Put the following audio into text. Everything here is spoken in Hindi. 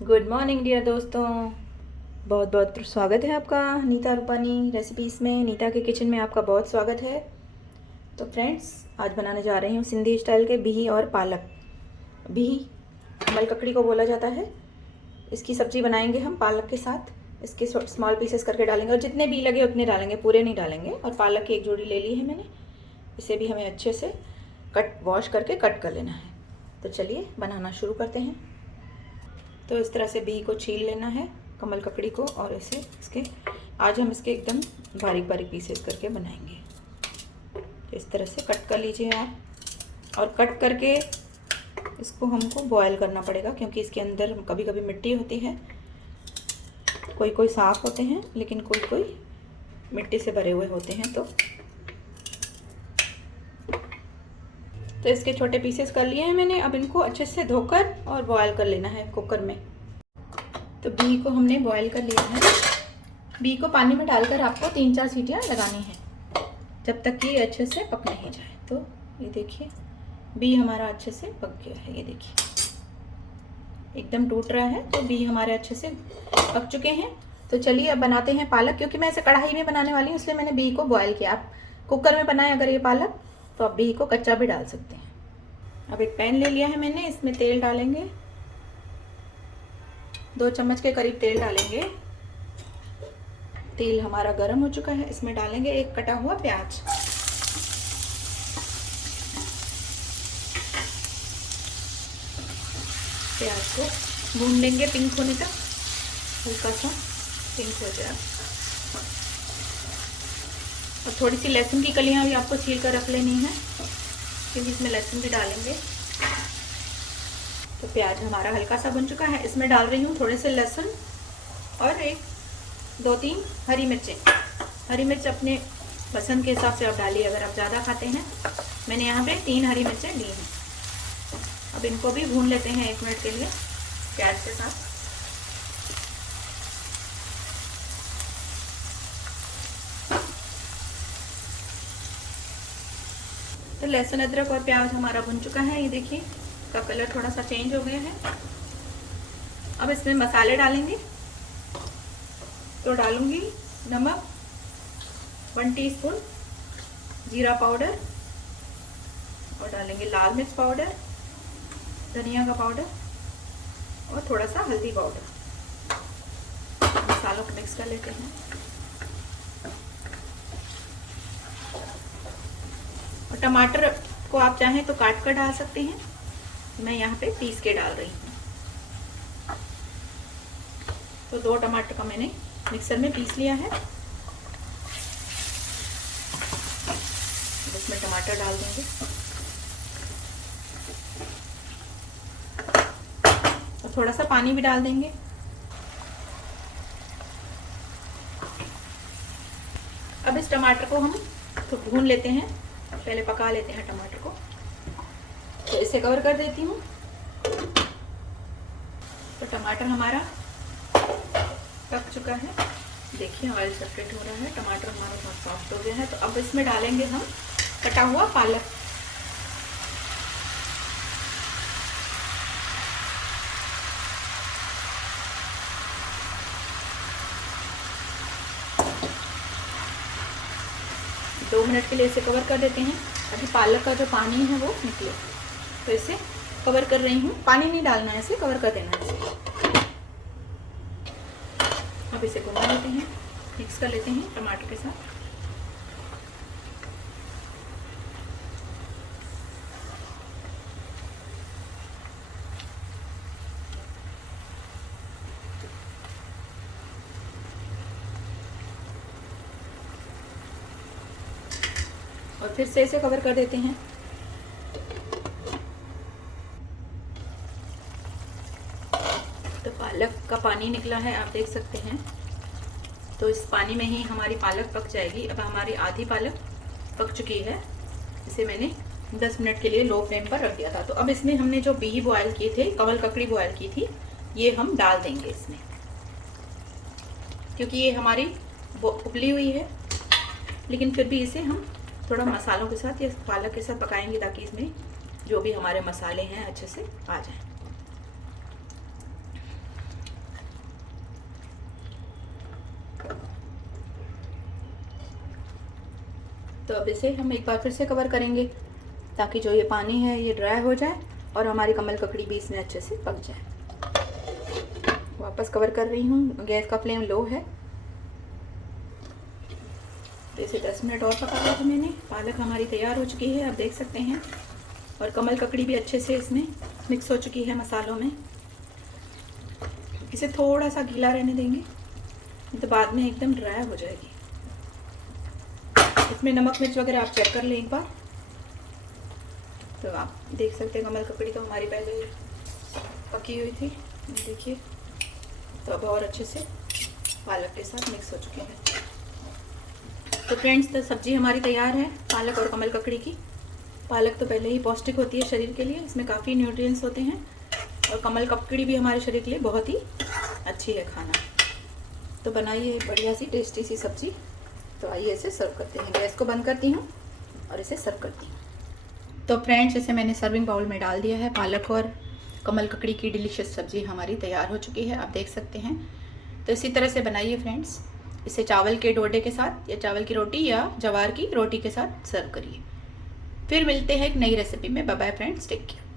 गुड मॉर्निंग डियर दोस्तों। बहुत बहुत स्वागत है आपका नीता रूपानी रेसिपीज़ में। नीता के किचन में आपका बहुत स्वागत है। तो फ्रेंड्स, आज बनाने जा रही हूँ सिंधी स्टाइल के बिही और पालक। बिही कमल ककड़ी को बोला जाता है। इसकी सब्ज़ी बनाएंगे हम पालक के साथ। इसके स्मॉल पीसेस करके डालेंगे और जितने बी लगे उतने डालेंगे, पूरे नहीं डालेंगे। और पालक की एक जोड़ी ले ली है मैंने। इसे भी हमें अच्छे से वॉश करके कट कर लेना है। तो चलिए बनाना शुरू करते हैं। तो इस तरह से बी को छील लेना है, कमल ककड़ी को, और इसे आज हम इसके एकदम बारीक बारीक पीसेस करके बनाएंगे। इस तरह से कट कर लीजिए आप। और कट करके इसको हमको बॉयल करना पड़ेगा, क्योंकि इसके अंदर कभी कभी मिट्टी होती है। कोई कोई साफ़ होते हैं, लेकिन कोई कोई मिट्टी से भरे हुए होते हैं। तो इसके छोटे पीसेस कर लिए हैं मैंने। अब इनको अच्छे से धोकर और बॉयल कर लेना है कुकर में। तो बी को हमने बॉयल कर लिया है। बी को पानी में डालकर आपको 3-4 सीटियाँ लगानी है, जब तक कि ये अच्छे से पक नहीं जाए। तो ये देखिए, बी हमारा अच्छे से पक गया है। ये देखिए एकदम टूट रहा है। तो बी हमारे अच्छे से पक चुके हैं। तो चलिए अब बनाते हैं पालक। क्योंकि मैं इसे कढ़ाई में बनाने वाली हूँ, इसलिए मैंने बी को बॉयल किया। आप कुकर में बनाएं अगर ये पालक, तो आप बी को कच्चा भी डाल सकते हैं। अब एक पैन ले लिया है मैंने, इसमें तेल डालेंगे। 2 चम्मच के करीब तेल डालेंगे। तेल हमारा गर्म हो चुका है। इसमें डालेंगे एक कटा हुआ प्याज। प्याज को भून लेंगे पिंक होने तक, हल्का सा पिंक हो जाए। और थोड़ी सी लहसुन की कलियां भी आपको छील कर रख लेनी है, क्योंकि इसमें लहसुन भी डालेंगे। तो प्याज हमारा हल्का सा बन चुका है। इसमें डाल रही हूँ थोड़े से लहसुन और 2-3 हरी मिर्चें। हरी मिर्च अपने पसंद के हिसाब से आप डालिए, अगर आप ज़्यादा खाते हैं। मैंने यहाँ पे 3 हरी मिर्चें ली हैं। अब इनको भी भून लेते हैं 1 मिनट के लिए प्याज के साथ। तो लहसुन अदरक और प्याज हमारा भुन चुका है। ये देखिए इसका कलर थोड़ा सा चेंज हो गया है। अब इसमें मसाले डालेंगे। तो डालूंगी नमक, 1 टीस्पून जीरा पाउडर, और डालेंगे लाल मिर्च पाउडर, धनिया का पाउडर, और थोड़ा सा हल्दी पाउडर। मसालों को मिक्स कर लेते हैं। और टमाटर को आप चाहें तो काट कर डाल सकते हैं। मैं यहाँ पे पीस के डाल रही हूँ। तो 2 टमाटर का मैंने मिक्सर में पीस लिया है। इसमें टमाटर डाल देंगे और थोड़ा सा पानी भी डाल देंगे। अब इस टमाटर को हम भून लेते हैं, पहले पका लेते हैं टमाटर को। तो इसे कवर कर देती हूँ। तो टमाटर हमारा पक चुका है। देखिए ऑयल सेपरेट हो रहा है। टमाटर हमारा बहुत सॉफ्ट हो गया है। तो अब इसमें डालेंगे हम कटा हुआ पालक। दो मिनट के लिए इसे कवर कर देते हैं, ताकि पालक का जो पानी है वो निकले। तो इसे कवर कर रही हूँ। पानी नहीं डालना है, इसे कवर कर देना है इसे। अब इसे घुमा लेते हैं, मिक्स कर लेते हैं टमाटर के साथ। और फिर से इसे कवर कर देते हैं। तो पालक का पानी निकला है, आप देख सकते हैं। तो इस पानी में ही हमारी पालक पक जाएगी। अब हमारी आधी पालक पक चुकी है। इसे मैंने 10 मिनट के लिए लो फ्लेम पर रख दिया था। तो अब इसमें हमने जो बिही बॉयल किए थे, कमल ककड़ी बॉयल की थी, ये हम डाल देंगे इसमें, क्योंकि ये हमारी उबली हुई है। लेकिन फिर भी इसे हम थोड़ा मसालों के साथ या पालक के साथ पकाएंगे, ताकि इसमें जो भी हमारे मसाले हैं अच्छे से आ जाएं। तो अब इसे हम एक बार फिर से कवर करेंगे ताकि जो ये पानी है ये ड्राई हो जाए और हमारी कमल ककड़ी भी इसमें अच्छे से पक जाए। वापस कवर कर रही हूँ, गैस का फ्लेम लो है। तो इसे 10 मिनट और पका लिया था मैंने। पालक हमारी तैयार हो चुकी है, आप देख सकते हैं, और कमल ककड़ी भी अच्छे से इसमें मिक्स हो चुकी है मसालों में। इसे थोड़ा सा गीला रहने देंगे तो बाद में एकदम ड्राई हो जाएगी। इसमें नमक मिर्च वगैरह आप चेक कर लें एक बार। तो आप देख सकते हैं कमल ककड़ी तो हमारी पहले पकी हुई थी, देखिए। तो अब और अच्छे से पालक के साथ मिक्स हो चुके हैं। तो फ्रेंड्स, तो सब्ज़ी हमारी तैयार है पालक और कमल ककड़ी की। पालक तो पहले ही पौष्टिक होती है शरीर के लिए, इसमें काफ़ी न्यूट्रिएंट्स होते हैं, और कमल ककड़ी भी हमारे शरीर के लिए बहुत ही अच्छी है खाना। तो बनाइए बढ़िया सी टेस्टी सी सब्ज़ी। तो आइए इसे सर्व करते हैं। गैस को बंद करती हूँ और इसे सर्व करती हूँ। तो फ्रेंड्स, इसे मैंने सर्विंग बाउल में डाल दिया है। पालक और कमल ककड़ी की डिलीशियस सब्ज़ी हमारी तैयार हो चुकी है, आप देख सकते हैं। तो इसी तरह से बनाइए फ्रेंड्स। इसे चावल के डोडे के साथ या चावल की रोटी या जवार की रोटी के साथ सर्व करिए। फिर मिलते हैं एक नई रेसिपी में। Bye bye friends, take care.